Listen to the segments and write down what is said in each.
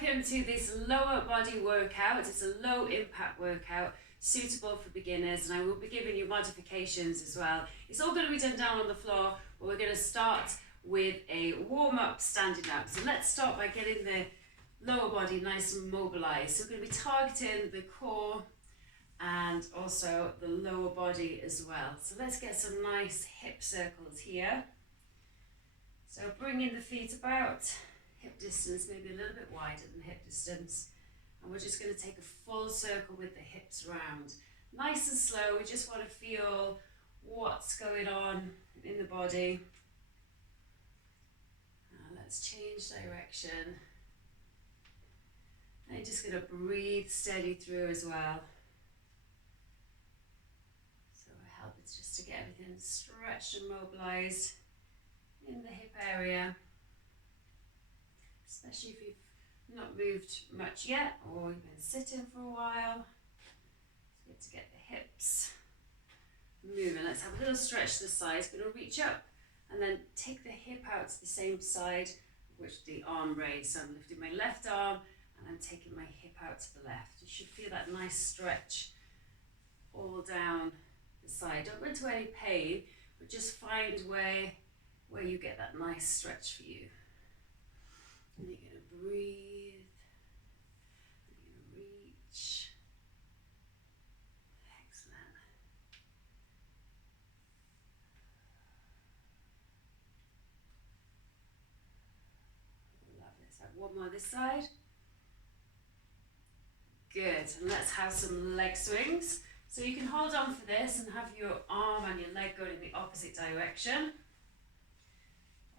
welcome to this lower body workout. It's a low impact workout suitable for beginners, and I will be giving you modifications as well. It's all going to be done down on the floor, but we're going to start with a warm-up standing up. So let's start by getting the lower body nice and mobilized. So we're going to be targeting the core and also the lower body as well. So let's get some nice hip circles here. So bringing the feet about hip distance, maybe a little bit wider than hip distance, and we're just going to take a full circle with the hips round. Nice and slow, we just want to feel what's going on in the body. Now let's change direction. And you're just going to breathe steady through as well. So it helps just to get everything stretched and mobilized in the hip area. Especially if you've not moved much yet or you've been sitting for a while. It's good to get the hips moving. Let's have a little stretch to the sides. Going to reach up and then take the hip out to the same side, which the arm raise. So I'm lifting my left arm and I'm taking my hip out to the left. You should feel that nice stretch all down the side. Don't go into any pain, but just find where you get that nice stretch for you. And you're going to breathe, you're going to reach. Excellent. Lovely. Let's have one more this side. Good. And let's have some leg swings. So you can hold on for this and have your arm and your leg going in the opposite direction.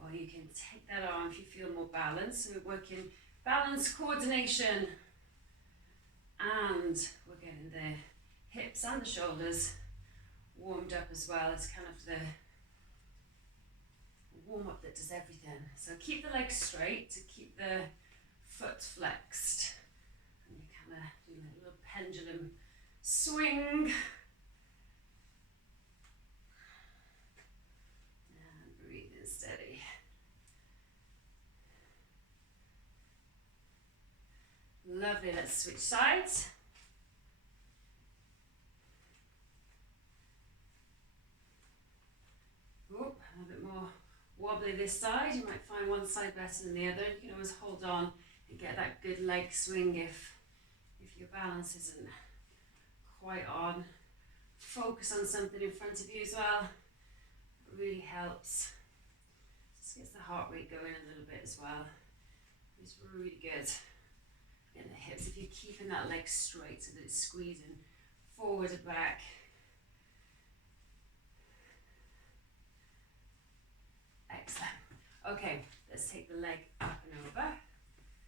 Or you can take that arm if you feel more balanced. So we're working balance, coordination, and we're getting the hips and the shoulders warmed up as well. It's kind of the warm-up that does everything. So keep the legs straight to keep the foot flexed. And you kind of do a little pendulum swing. And breathing steady. Lovely, let's switch sides. Oh, a little bit more wobbly this side. You might find one side better than the other. You can always hold on and get that good leg swing if your balance isn't quite on. Focus on something in front of you as well. It really helps. Just gets the heart rate going a little bit as well. It's really good. In the hips, if you're keeping that leg straight so that it's squeezing forward and back. Excellent. Okay, let's take the leg up and over.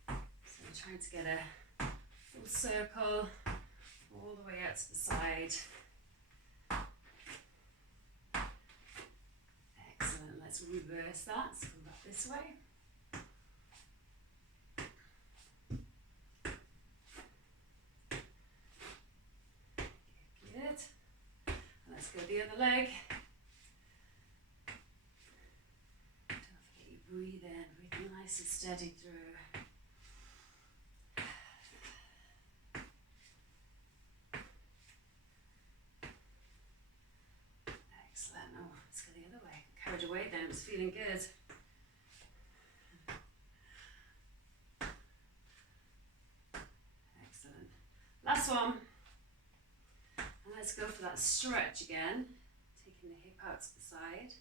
So I'm trying to get a full circle all the way out to the side. Excellent. Let's reverse that. So come back this way. Let's go the other leg. Don't forget you breathe in, breathe nice and steady through. Excellent. Oh, let's go the other way. Carried away then, it was feeling good. Excellent. Last one. Let's go for that stretch again, taking the hip out to the side,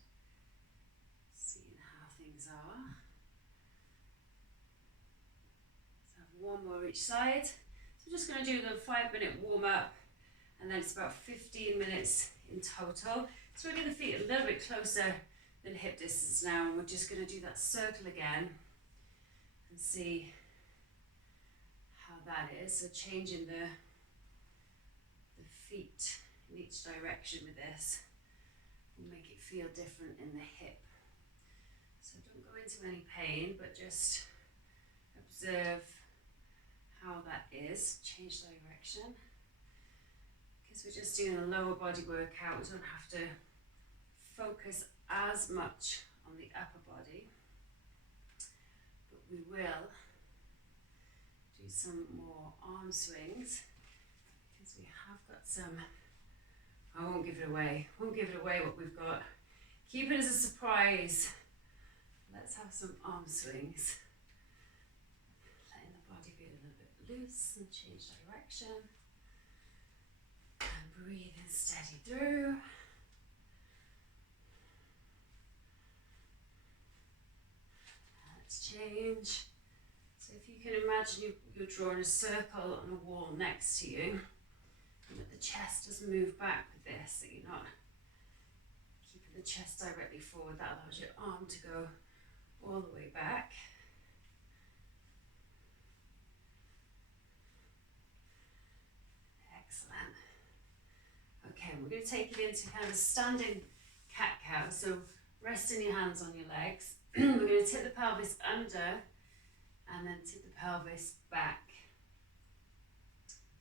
seeing how things are. Let's have one more each side. So we're just going to do the 5-minute warm up, and then it's about 15 minutes in total. So we're going to feet a little bit closer than hip distance now, and we're just going to do that circle again and see how that is. So changing the feet in each direction with this will make it feel different in the hip. So don't go into any pain, but just observe how that is. Change direction. Because we're just doing a lower body workout, we don't have to focus as much on the upper body, but we will some more arm swings because we have got some. I won't give it away. Won't give it away what we've got. Keep it as a surprise. Let's have some arm swings. Letting the body be a little bit loose and change direction. And breathing steady through. Let's change. So if you can imagine you're drawing a circle on a wall next to you, and that the chest doesn't move back with this, so you're not keeping the chest directly forward. That allows your arm to go all the way back. Excellent. Okay, we're going to take it into kind of a standing cat-cow. So resting your hands on your legs. We're going to tip the pelvis under and then tip the pelvis back.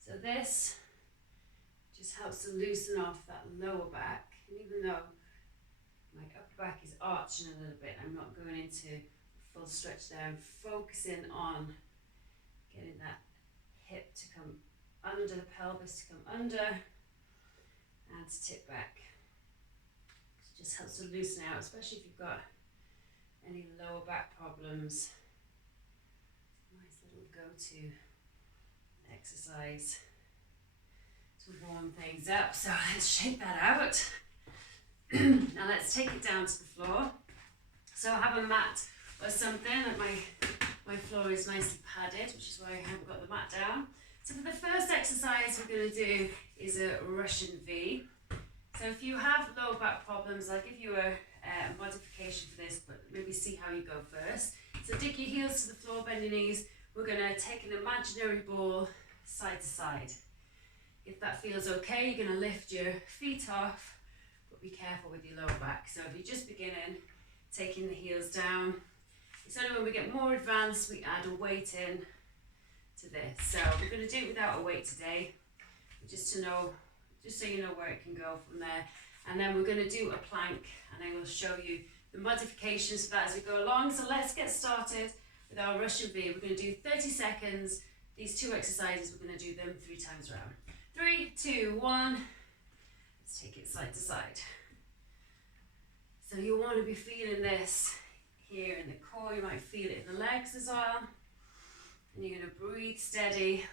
So this just helps to loosen off that lower back. And even though my upper back is arching a little bit, I'm not going into full stretch there. I'm focusing on getting that hip to come under, the pelvis to come under and to tip back. It just helps to loosen out, especially if you've got any lower back problems. Nice little go-to exercise to warm things up. So let's shake that out. Now let's take it down to the floor. So I have a mat or something, and my floor is nicely padded, which is why I haven't got the mat down. So for the first exercise we're going to do is a Russian V. So if you have lower back problems, I'll give you a modification for this, but maybe see how you go first. So dig your heels to the floor, bend your knees. We're going to take an imaginary ball side to side. If that feels okay, you're going to lift your feet off, but be careful with your lower back. So if you're just beginning, taking the heels down. It's only when we get more advanced we add a weight in to this. So we're going to do it without a weight today, just so you know where it can go from there. And then we're going to do a plank, and I will show you the modifications for that as we go along. So let's get started with our Russian V. We're going to do 30 seconds. These two exercises, we're going to do them 3 times around. 3, 2, 1. Let's take it side to side. So you want to be feeling this here in the core. You might feel it in the legs as well. And you're going to breathe steady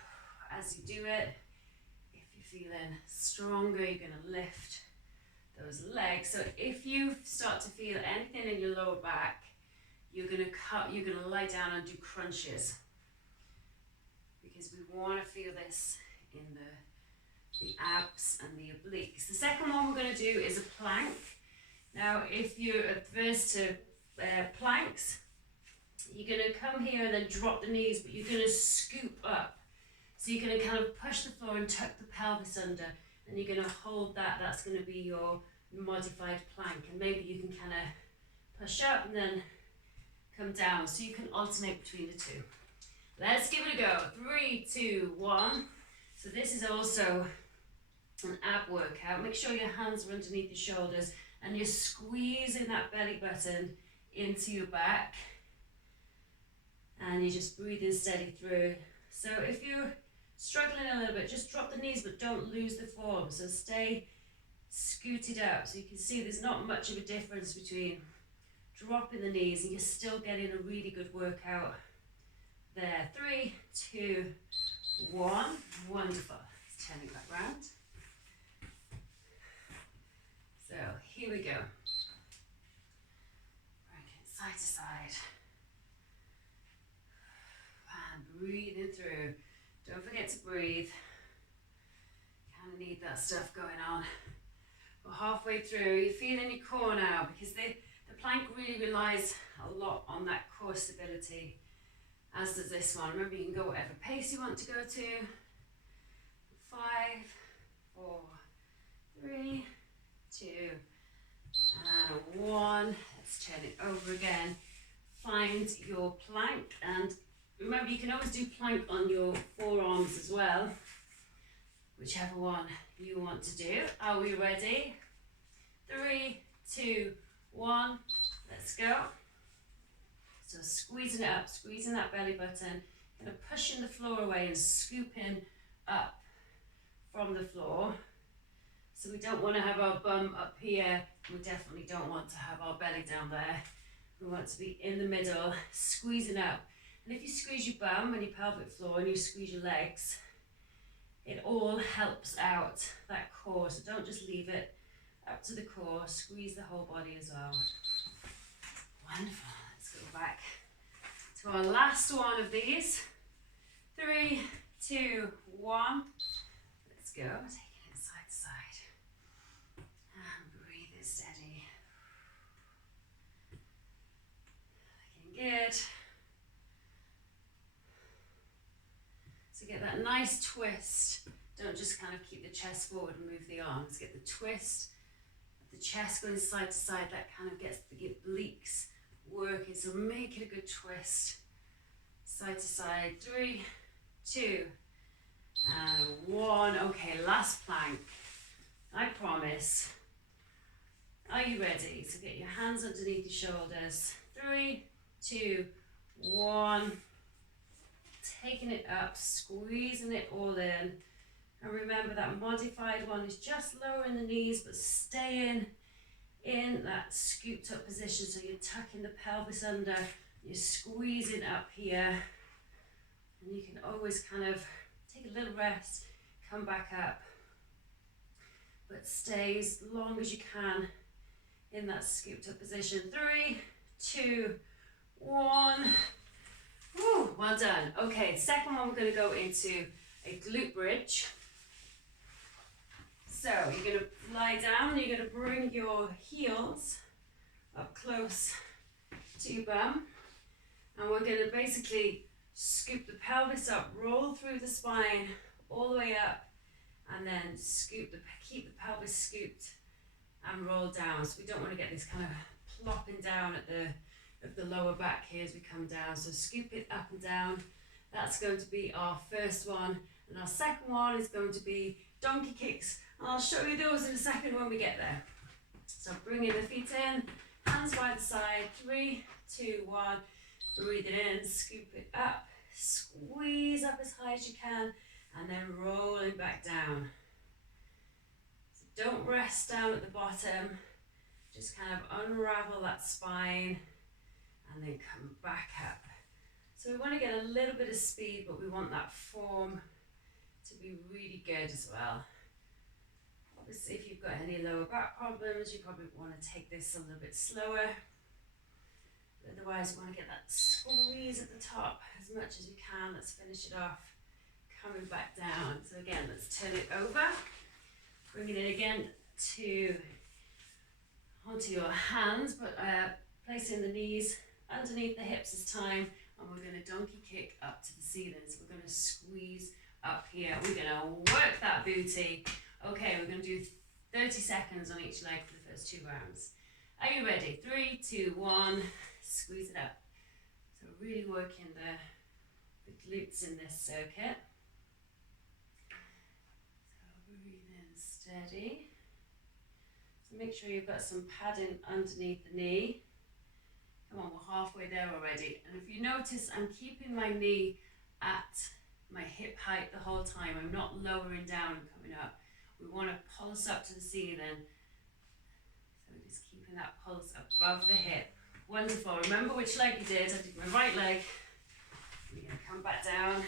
as you do it. If you're feeling stronger, you're going to lift those legs. So if you start to feel anything in your lower back, you're going to lie down and do crunches, because we want to feel this in the abs and the obliques. The second one we're going to do is a plank. Now, if you're adverse to planks, you're going to come here and then drop the knees, but you're going to scoop up. So you're going to kind of push the floor and tuck the pelvis under, and you're going to hold that. That's going to be your modified plank, and maybe you can kind of push up and then come down, so you can alternate between the two. Let's give it a go. 3, 2, 1. So this is also an ab workout. Make sure your hands are underneath the shoulders and you're squeezing that belly button into your back, and you're just breathing steady through. So if you're struggling a little bit, just drop the knees, but don't lose the form. So stay scooted up, so you can see there's not much of a difference between dropping the knees and you're still getting a really good workout there. 3, 2, 1. Wonderful. Let's turn it back round. So here we go. Working side to side. And breathing through. Don't forget to breathe. Kind of need that stuff going on. We're halfway through. You're feeling your core now, because the plank really relies a lot on that core stability, as does this one. Remember, you can go whatever pace you want to go to. 5, 4, 3, 2, and 1. Let's turn it over again. Find your plank, and remember, you can always do plank on your forearms as well, whichever one you want to do. Are we ready? 3, 2, 1. Let's go. So squeezing it up, squeezing that belly button Kind of pushing the floor away and scooping up from the floor. So we don't want to have our bum up here. We definitely don't want to have our belly down there. We want to be in the middle, squeezing up. And if you squeeze your bum and your pelvic floor and you squeeze your legs, it all helps out that core. So don't just leave it up to the core, squeeze the whole body as well. Wonderful. Let's go back to our last one of these. 3, 2, 1. Let's go. Taking it side to side. And breathe it steady. Looking good. So get that nice twist. Don't just kind of keep the chest forward and move the arms. Get the twist of the chest going side to side. That kind of gets the obliques working. So make it a good twist. Side to side. 3, 2, and 1. Okay, last plank. I promise. Are you ready? So get your hands underneath your shoulders. 3, 2, 1. Taking it up, squeezing it all in. And remember that modified one is just lowering the knees, but staying in that scooped up position. So you're tucking the pelvis under, you're squeezing up here. And you can always kind of take a little rest, come back up. But stay as long as you can in that scooped up position. 3, 2, 1. Woo, well done. Okay, second one, we're going to go into a glute bridge. So you're going to lie down, you're going to bring your heels up close to your bum, and we're going to basically scoop the pelvis up, roll through the spine all the way up, and then keep the pelvis scooped and roll down. So we don't want to get this kind of plopping down at the lower back here as we come down. So scoop it up and down. That's going to be our first one. And our second one is going to be donkey kicks. And I'll show you those in a second when we get there. So bringing the feet in, hands by the side. 3, 2, 1. Breathe it in, scoop it up, squeeze up as high as you can, and then rolling back down. So don't rest down at the bottom. Just kind of unravel that spine and then come back up. So we want to get a little bit of speed, but we want that form to be really good as well. Obviously, if you've got any lower back problems, you probably want to take this a little bit slower. But otherwise, you want to get that squeeze at the top as much as you can. Let's finish it off. Coming back down. So again, let's turn it over. Bringing it again onto your hands, but placing the knees underneath the hips this time, and we're going to donkey kick up to the ceiling. So we're going to squeeze up here. We're going to work that booty. Okay, we're going to do 30 seconds on each leg for the first 2 rounds. Are you ready? 3, 2, 1. Squeeze it up. So really working the glutes in this circuit. So breathe in steady. So make sure you've got some padding underneath the knee. Come on, we're halfway there already. And if you notice, I'm keeping my knee at my hip height the whole time. I'm not lowering down and coming up. We want to pulse up to the ceiling. So we're just keeping that pulse above the hip. Wonderful. Remember which leg you did. I did my right leg. We're going to come back down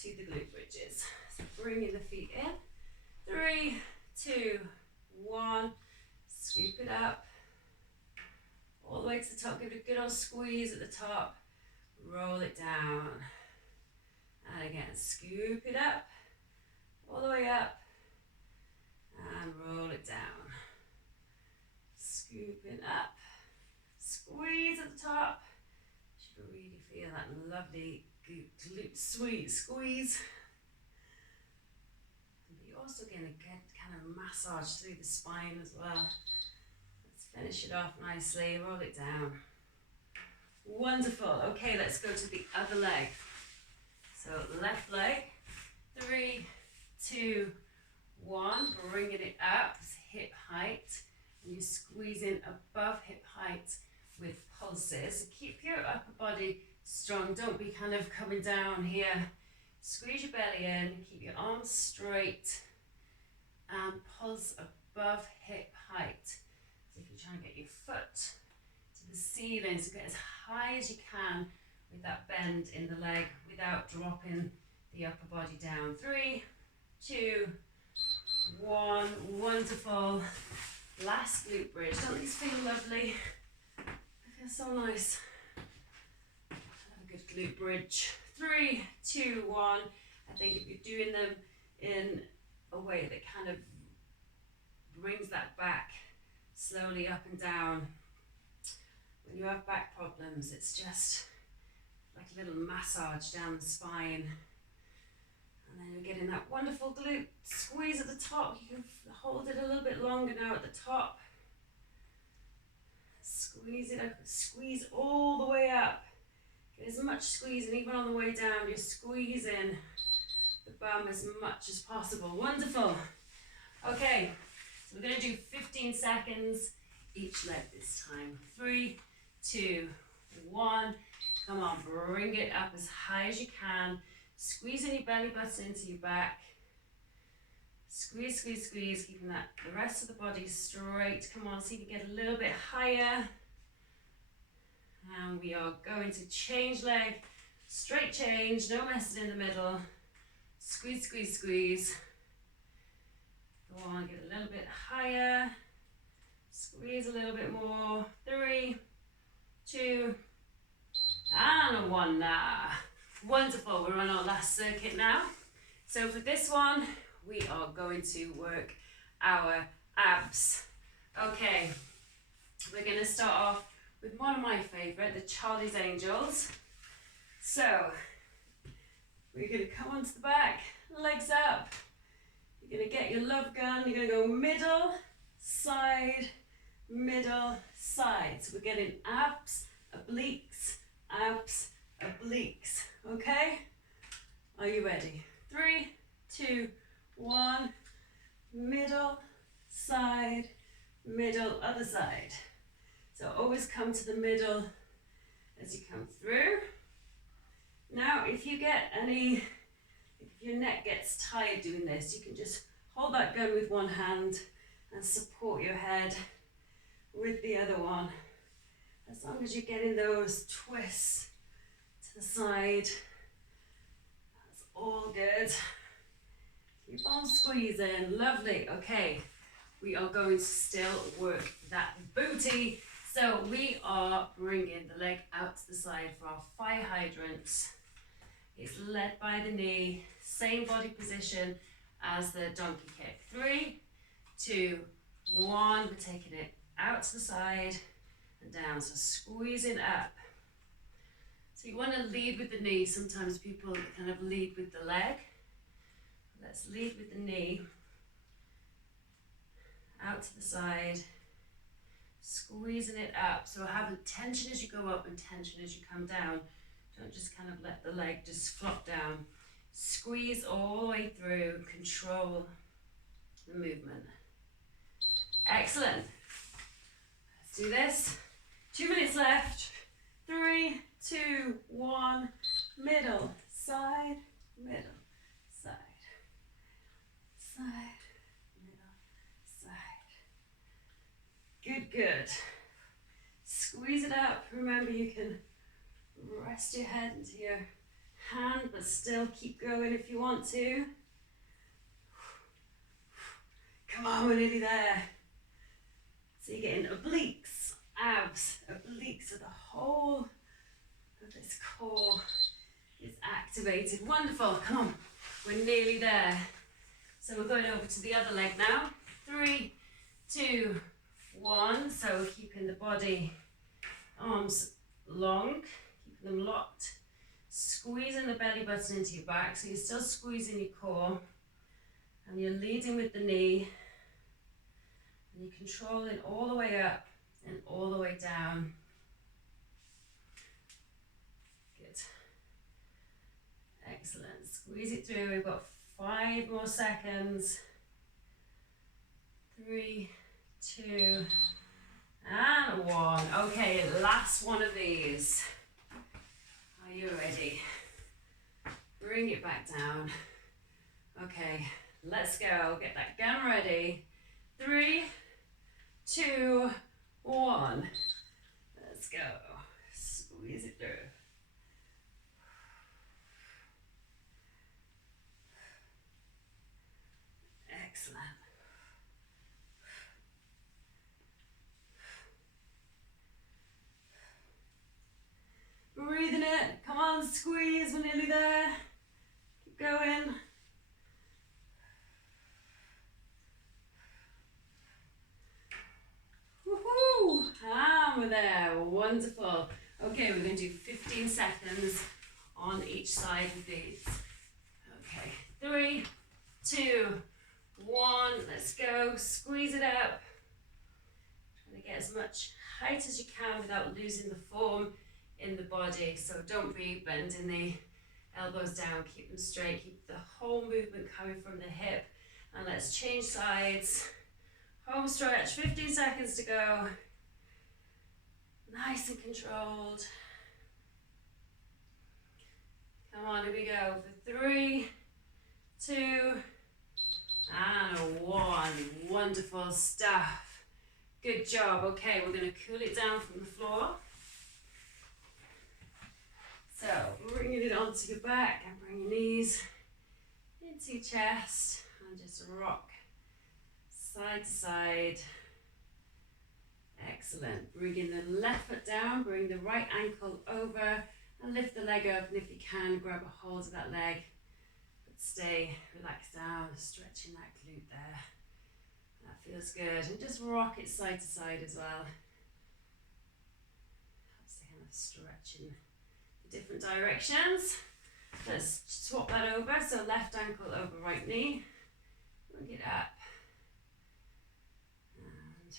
to the glute bridges. So bringing the feet in. 3, 2, 1. Scoop it up. All the way to the top. Give it a good old squeeze at the top. Roll it down. And again, scoop it up. All the way up. And roll it down. Scooping up. Squeeze at the top. You should really feel that lovely glute squeeze. But you're also going to get kind of massage through the spine as well. Let's finish it off nicely. Roll it down. Wonderful. Okay, let's go to the other leg. So left leg. 3, 2, 1. Bringing it up. Hip height. And you're squeezing above hip height with pulses. So keep your upper body strong. Don't be kind of coming down here. Squeeze your belly in, keep your arms straight and pulse above hip height. So if you're trying to get your foot to the ceiling, so get as high as you can with that bend in the leg without dropping the upper body down. 3, 2, 1, wonderful. Last glute bridge. Don't these feel lovely? They feel so nice. Have a good glute bridge. 3, 2, 1. I think if you're doing them in a way that kind of brings that back slowly up and down. When you have back problems, it's just like a little massage down the spine. And then you're getting that wonderful glute squeeze at the top. You can hold it a little bit longer now at the top. Squeeze it up, squeeze all the way up. Get as much squeezing, even on the way down, you're squeezing the bum as much as possible. Wonderful. Okay, so we're going to do 15 seconds each leg this time. 3, 2, 1. Come on, bring it up as high as you can. Squeezing your belly button into your back. Squeeze, squeeze, squeeze, keeping that the rest of the body straight. Come on, see if you get a little bit higher. And we are going to change leg. Straight change, no messing in the middle. Squeeze, squeeze, squeeze. Go on, get a little bit higher. Squeeze a little bit more. 3, 2, and 1. Wonderful, we're on our last circuit now. So for this one, we are going to work our abs. Okay, we're going to start off with one of my favourite, the Charlie's Angels. So, we're going to come onto the back, legs up. You're going to get your love gun, you're going to go middle, side, middle, side. So we're getting abs, obliques, okay? Are you ready? 3, 2, 1, middle, side, middle, other side. So always come to the middle as you come through. Now, if your neck gets tired doing this, you can just hold that gun with one hand and support your head with the other one. As long as you're getting those twists to the side, that's all good. Keep on squeezing, lovely. Okay, we are going to still work that booty. So we are bringing the leg out to the side for our fire hydrants. It's led by the knee, same body position as the donkey kick. 3, 2, 1, we're taking it out to the side and down, so squeezing up. So you want to lead with the knee. Sometimes people kind of lead with the leg. Let's lead with the knee, out to the side, squeezing it up. So have a tension as you go up and tension as you come down. Don't just kind of let the leg just flop down. Squeeze all the way through, control the movement. Excellent. Let's do this. 2 minutes left. 3, 2, 1, middle, side, middle, side, side, middle, side. Good, good. Squeeze it up. Remember, you can rest your head into your hand, but still keep going if you want to. Come on, we're nearly there. So you're getting obliques, abs, obliques, so the whole of this core is activated. Wonderful, come on, we're nearly there. So we're going over to the other leg now. 3, 2, 1, so we're keeping the body, arms long, keeping them locked, squeezing the belly button into your back, so you're still squeezing your core, and you're leading with the knee, and you're controlling all the way up and all the way down. Good. Excellent. Squeeze it through. We've got 5 more seconds. 3, 2, and 1. Okay, last one of these. Are you ready? Bring it back down. Okay, let's go. Get that gun ready. 3, 2, 1. Let's go. Squeeze it through. Excellent. Breathing it. Come on, squeeze. We're nearly there. Keep going. Woohoo! And we're there. Wonderful. Okay, we're going to do 15 seconds on each side of these. Okay, 3, 2, 1. Let's go. Squeeze it up. Try to get as much height as you can without losing the form in the body. So don't be bending the elbows down. Keep them straight. Keep the whole movement coming from the hip. And let's change sides. Home stretch. 15 seconds to go. Nice and controlled. Come on, here we go. For 3, 2, and 1. Wonderful stuff. Good job. Okay, we're going to cool it down from the floor. So, bringing it onto your back and bring your knees into your chest and just rock side to side. Excellent. Bringing the left foot down, bring the right ankle over and lift the leg up, and if you can, grab a hold of that leg. But stay relaxed down, stretching that glute there. That feels good. And just rock it side to side as well. Helps to kind of stretching the different directions. Let's swap that over. So left ankle over right knee. Bring it up. And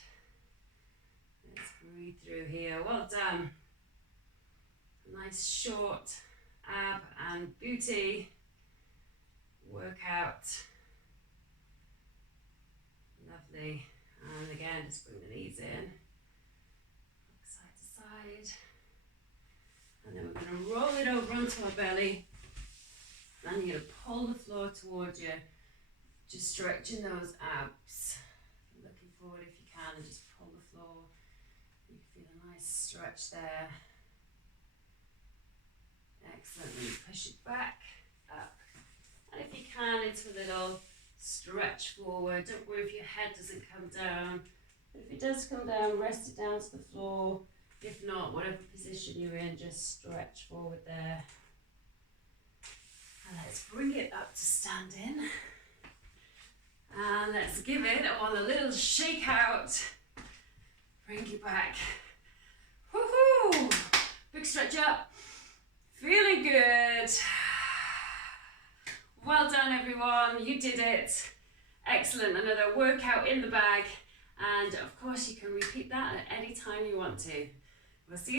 let's breathe through here. Well done. Nice short ab and booty workout. Lovely. And again, just bring the knees in. Side to side. And then we're going to roll it over onto our belly. And you're going to pull the floor towards you. Just stretching those abs. Looking forward if you can, and just pull the floor. You can feel a nice stretch there. Excellent. Then you push it back up. And if you can, into a little stretch forward. Don't worry if your head doesn't come down. But if it does come down, rest it down to the floor. If not, whatever position you're in, just stretch forward there. And let's bring it up to standing. And let's give it a little shake out. Bring it back. Woohoo! Big stretch up. Feeling good. Well done, everyone. You did it. Excellent. Another workout in the bag. And of course, you can repeat that at any time you want to. We'll see you.